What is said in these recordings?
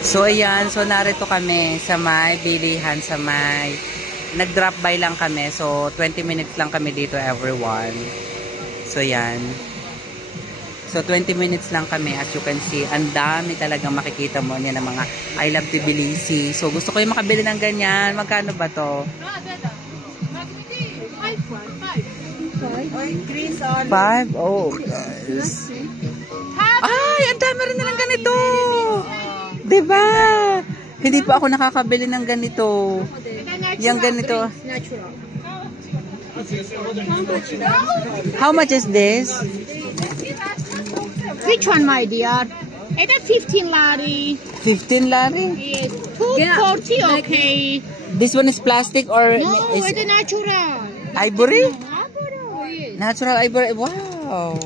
So ayan, so narito kami sa may bilihan, sa may nag-drop by lang kami. So 20 minutes lang kami dito everyone. So yan. So 20 minutes lang kami, as you can see. Ang dami talagang makikita mo niya ng mga I love Tbilisi. So gusto ko yung makabili ng ganyan. Magkano ba to? 5? Oh guys. Ay, ang dami rin nilang ganito. Diba? Hindi pa ako nakakabili ng ganito. Yung ganito. How much is this? Which one, my dear? It's 15 lari. 15 lari? Yes. 240, okay. This one is plastic or No, is it's natural. ivory? Yes. Natural ivory. Wow.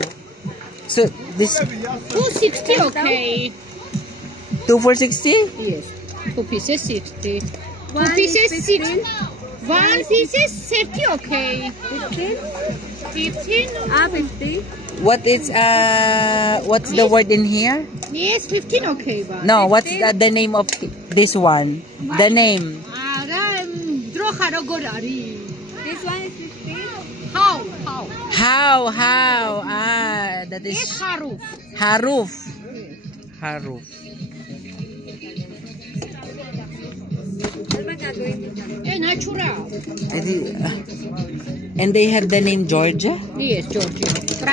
So this 260, okay. 2 for 60? Yes. 2 pieces 60. 2 pieces 60. 1 pieces 50, okay. 15? 50. What is what's the word in here? Yes, 15, okay. But No, what's the name of this one? The name. This one is 50. How? How? That is Yes, haruf. haruf. Haruf. Natural. And they have the name Georgia? Yes, Georgia.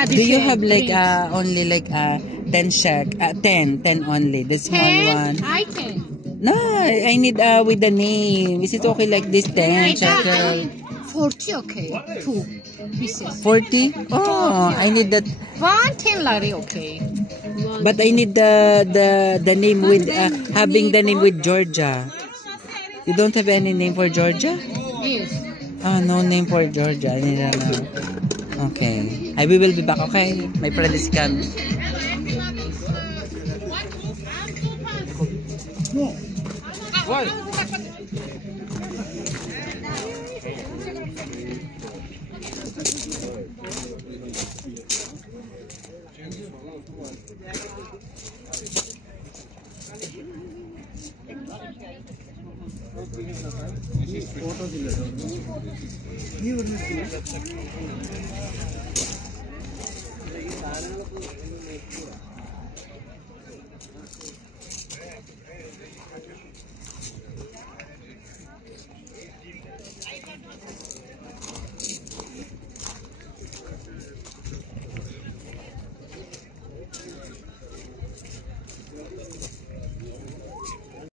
Do you have like only like 10 shek, 10 only, the small 10? one? I can. No, I need with the name. Is it okay like this 10 shekel? 40, okay. 2 pieces. 40? Oh, I need that. 10 lari, okay. But I need the name with having the name with Georgia. You don't have any name for Georgia? Yes. No name for Georgia. I need to know. Okay. We will be back, okay? My friend is coming. What?